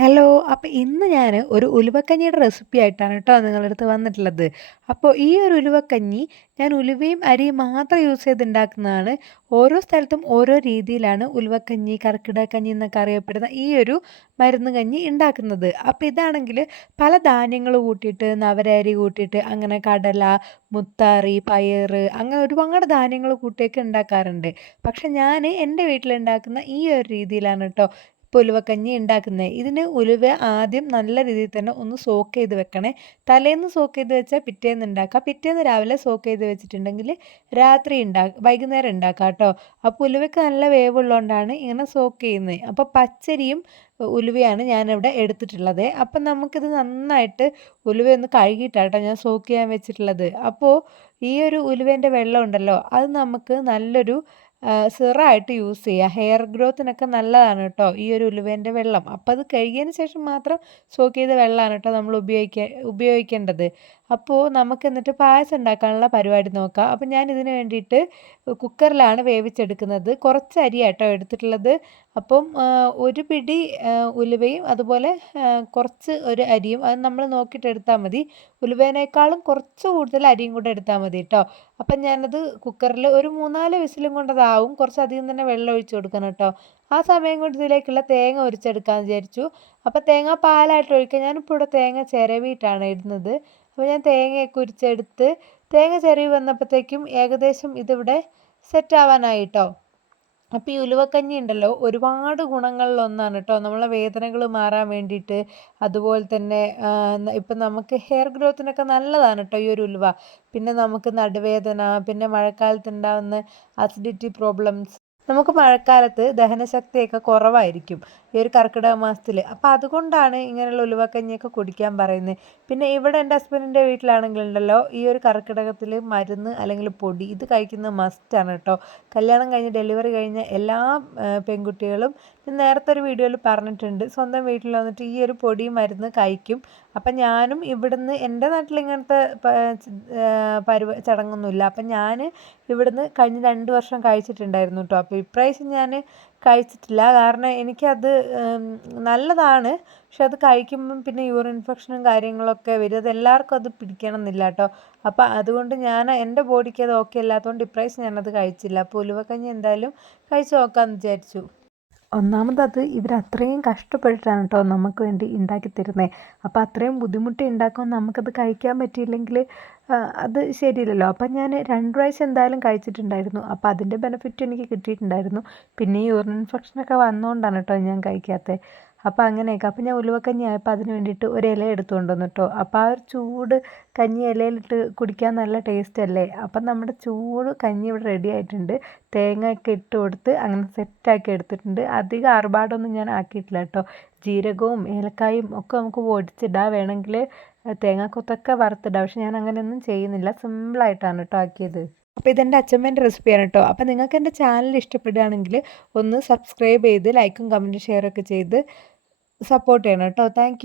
Hello. അപ്പോൾ ഇന്ന് ഞാൻ ഒരു ഉലുവക്കഞ്ഞിയുടെ റെസിപ്പി ആയിട്ടാണ് കേട്ടോ നിങ്ങളുടെ അടുത്ത് വന്നിട്ടുള്ളത്. അപ്പോൾ ഈ ഒരു ഉലുവക്കഞ്ഞി ഞാൻ ഉലുവയും അരിയും മാത്രം യൂസ് ചെയ്ത് ഉണ്ടാക്കുന്നതാണ്. ഓരോ സ്ഥലത്തും ഓരോ രീതിയിലാണ് ഉലുവക്കഞ്ഞി, കർക്കിടകക്കഞ്ഞി എന്നൊക്കെ അറിയപ്പെടുന്ന ഈ ഒരു മരുന്ന് കഞ്ഞി ഉണ്ടാക്കുന്നത്. അപ്പോൾ ഇതാണെങ്കിൽ പല ധാന്യങ്ങൾ കൂട്ടിയിട്ട്, നവരരി കൂട്ടിയിട്ട്, അങ്ങനെ കടല, മുത്താറി, പയറ് അങ്ങനെ ഒരുപാട് ധാന്യങ്ങൾ കൂട്ടിയൊക്കെ ഉണ്ടാക്കാറുണ്ട്. പക്ഷെ ഞാൻ എൻ്റെ വീട്ടിലുണ്ടാക്കുന്ന ഈ ഒരു രീതിയിലാണ് കേട്ടോ ഇപ്പോൾ ഉലുവക്കഞ്ഞി ഉണ്ടാക്കുന്നത്. ഇതിന് ഉലുവ ആദ്യം നല്ല രീതിയിൽ തന്നെ ഒന്ന് സോക്ക് ചെയ്ത് വെക്കണേ. തലേന്ന് സോക്ക് ചെയ്ത് വെച്ചാൽ പിറ്റേന്ന് ഉണ്ടാക്കാം. പിറ്റേന്ന് രാവിലെ സോക്ക് ചെയ്ത് വെച്ചിട്ടുണ്ടെങ്കിൽ രാത്രി വൈകുന്നേരം ഉണ്ടാക്കാം കേട്ടോ. അപ്പോൾ ഉലുവയ്ക്ക് നല്ല വേവുള്ളതുകൊണ്ടാണ് ഇങ്ങനെ സോക്ക് ചെയ്യുന്നത്. അപ്പോൾ പച്ചരിയും ഉലുവയാണ് ഞാനിവിടെ എടുത്തിട്ടുള്ളത്. അപ്പം നമുക്കിത് നന്നായിട്ട് ഉലുവയൊന്ന് കഴുകിയിട്ടാണ് കേട്ടോ ഞാൻ സോക്ക് ചെയ്യാൻ വെച്ചിട്ടുള്ളത്. അപ്പോൾ ഈ ഒരു ഉലുവേൻ്റെ വെള്ളം ഉണ്ടല്ലോ അത് നമുക്ക് നല്ലൊരു സിറായിട്ട് യൂസ് ചെയ്യുക. ഹെയർ ഗ്രോത്തിനൊക്കെ നല്ലതാണ് കേട്ടോ ഈ ഒരു ഉലുവേൻ്റെ വെള്ളം. അപ്പോൾ അത് കഴുകിയതിന് ശേഷം മാത്രം സോക്ക് ചെയ്ത വെള്ളമാണ് കേട്ടോ നമ്മൾ ഉപയോഗിക്കേണ്ടത്. അപ്പോൾ നമുക്ക് എന്നിട്ട് പായസം ഉണ്ടാക്കാനുള്ള പരിപാടി നോക്കാം. അപ്പോൾ ഞാൻ ഇതിന് വേണ്ടിയിട്ട് കുക്കറിലാണ് വേവിച്ചെടുക്കുന്നത്. കുറച്ച് അരിയാട്ടോ എടുത്തിട്ടുള്ളത്. അപ്പം ഒരു പിടി ഉലുവയും അതുപോലെ കുറച്ച് ഒരു അരിയും അത് നമ്മൾ നോക്കിയിട്ട് എടുത്താൽ മതി. ഉലുവേനേക്കാളും കുറച്ച് കൂടുതൽ അരിയും കൂടെ എടുത്താൽ മതി കേട്ടോ. അപ്പം ഞാനത് കുക്കറിൽ ഒരു 3-4 വിസിലും കൊണ്ടതാവും. കുറച്ചധികം തന്നെ വെള്ളം ഒഴിച്ച് കൊടുക്കണം കേട്ടോ. ആ സമയം കൊണ്ട് ഇതിലേക്കുള്ള തേങ്ങ ഉരിച്ചെടുക്കാമെന്ന് വിചാരിച്ചു. അപ്പോൾ തേങ്ങ പാലായിട്ട് ഒഴിക്കുക. ഞാനിപ്പോൾ ഇവിടെ തേങ്ങ ചിരവിയിട്ടാണ് ഇടുന്നത്. അപ്പോൾ ഞാൻ തേങ്ങയൊക്കെ ഉരിച്ചെടുത്ത് തേങ്ങ ചിരവി വന്നപ്പോഴത്തേക്കും ഏകദേശം ഇതിവിടെ സെറ്റ് ആവാനായി കേട്ടോ. അപ്പോൾ ഈ ഉലുവക്കഞ്ഞി ഉണ്ടല്ലോ ഒരുപാട് ഗുണങ്ങളിലൊന്നാണ് കേട്ടോ. നമ്മളെ വേദനകൾ മാറാൻ വേണ്ടിയിട്ട്, അതുപോലെ തന്നെ ഇപ്പം നമുക്ക് ഹെയർ ഗ്രോത്തിനൊക്കെ നല്ലതാണ് കേട്ടോ ഈ ഒരു ഉലുവ. പിന്നെ നമുക്ക് നടുവേദന, പിന്നെ മഴക്കാലത്ത് ഉണ്ടാകുന്ന അസിഡിറ്റി പ്രോബ്ലംസ്, നമുക്ക് മഴക്കാലത്ത് ദഹനശക്തിയൊക്കെ കുറവായിരിക്കും ഈ ഒരു കർക്കിടക മാസത്തിൽ. അപ്പോൾ അതുകൊണ്ടാണ് ഇങ്ങനെയുള്ള ഉലുവക്കഞ്ഞിയൊക്കെ കുടിക്കാൻ പറയുന്നത്. പിന്നെ ഇവിടെ എൻ്റെ ഹസ്ബൻഡിൻ്റെ വീട്ടിലാണെങ്കിലുണ്ടല്ലോ ഈ ഒരു കർക്കിടകത്തിൽ മരുന്ന് അല്ലെങ്കിൽ പൊടി ഇത് കഴിക്കുന്നത് മസ്റ്റാണ് കേട്ടോ. കല്യാണം കഴിഞ്ഞ് ഡെലിവറി കഴിഞ്ഞ എല്ലാ പെൺകുട്ടികളും ഞാൻ നേരത്തെ ഒരു വീഡിയോയിൽ പറഞ്ഞിട്ടുണ്ട്, സ്വന്തം വീട്ടിൽ വന്നിട്ട് ഈ ഒരു പൊടി മരുന്ന് കഴിക്കും. അപ്പം ഞാനും ഇവിടുന്ന് എൻ്റെ നാട്ടിൽ ഇങ്ങനത്തെ ചടങ്ങൊന്നുമില്ല. അപ്പം ഞാൻ ഇവിടുന്ന് കഴിഞ്ഞ 2 വർഷം കഴിച്ചിട്ടുണ്ടായിരുന്നു കേട്ടോ. അപ്പോൾ ഇപ്രാവശ്യം ഞാൻ കഴിച്ചിട്ടില്ല. കാരണം എനിക്കത് നല്ലതാണ്, പക്ഷെ അത് കഴിക്കുമ്പം പിന്നെ യൂറിൻ ഇൻഫെക്ഷനും കാര്യങ്ങളൊക്കെ വരും. അത് എല്ലാവർക്കും അത് പിടിക്കണം എന്നില്ല കേട്ടോ. അപ്പോൾ അതുകൊണ്ട് ഞാൻ എൻ്റെ ബോഡിക്ക് അത് ഓക്കെ അല്ലാത്തതുകൊണ്ട് ഇപ്രാവശ്യം ഞാനത് കഴിച്ചില്ല. അപ്പോൾ ഉലുവക്കഞ്ഞി എന്തായാലും കഴിച്ച് നോക്കാമെന്ന് വിചാരിച്ചു. ഒന്നാമത് അത് ഇവരത്രയും കഷ്ടപ്പെട്ടിട്ടാണ് കേട്ടോ നമുക്ക് വേണ്ടി ഉണ്ടാക്കി തരുന്നത്. അപ്പോൾ അത്രയും ബുദ്ധിമുട്ടി ഉണ്ടാക്കുമ്പോൾ നമുക്കത് കഴിക്കാൻ പറ്റിയില്ലെങ്കിൽ അത് ശരിയല്ലല്ലോ. അപ്പം ഞാൻ 2 പ്രാവശ്യം എന്തായാലും കഴിച്ചിട്ടുണ്ടായിരുന്നു. അപ്പോൾ അതിൻ്റെ ബെനിഫിറ്റ് എനിക്ക് കിട്ടിയിട്ടുണ്ടായിരുന്നു. പിന്നെ ഈ യൂറിൻ ഇൻഫെക്ഷനൊക്കെ വന്നുകൊണ്ടാണ് കേട്ടോ ഞാൻ കഴിക്കാത്തത്. അപ്പോൾ അങ്ങനെയൊക്കെ. അപ്പോൾ ഞാൻ ഉലുവക്കഞ്ഞി ആയപ്പോൾ അതിന് വേണ്ടിയിട്ട് ഒരു ഇല എടുത്തു കൊണ്ടുവന്നു കേട്ടോ. അപ്പോൾ ആ ഒരു ചൂട് കഞ്ഞി ഇലയിലിട്ട് കുടിക്കാൻ നല്ല ടേസ്റ്റ് അല്ലേ. അപ്പം നമ്മുടെ ചൂട് കഞ്ഞി ഇവിടെ റെഡി ആയിട്ടുണ്ട്. തേങ്ങയൊക്കെ ഇട്ട് കൊടുത്ത് അങ്ങനെ സെറ്റാക്കി എടുത്തിട്ടുണ്ട്. അധികം ആർഭാടമൊന്നും ഞാൻ ആക്കിയിട്ടില്ല കേട്ടോ. ജീരകവും ഏലക്കായും ഒക്കെ നമുക്ക് പൊടിച്ചിടാം, വേണമെങ്കിൽ തേങ്ങാക്കൊത്തൊക്കെ വറുത്തിടാം. പക്ഷെ ഞാൻ അങ്ങനെയൊന്നും ചെയ്യുന്നില്ല, സിമ്പിളായിട്ടാണ് കേട്ടോ ആക്കിയത്. അപ്പോൾ ഇതെൻ്റെ അച്ഛമ്മേൻ്റെ റെസിപ്പിയാണ് കേട്ടോ. അപ്പോൾ നിങ്ങൾക്ക് എൻ്റെ ചാനൽ ഇഷ്ടപ്പെടുകയാണെങ്കിൽ ഒന്ന് സബ്സ്ക്രൈബ് ചെയ്ത് ലൈക്കും കമൻറ്റും ഷെയറൊക്കെ ചെയ്ത് സപ്പോർട്ട് ചെയ്യണം കേട്ടോ. താങ്ക്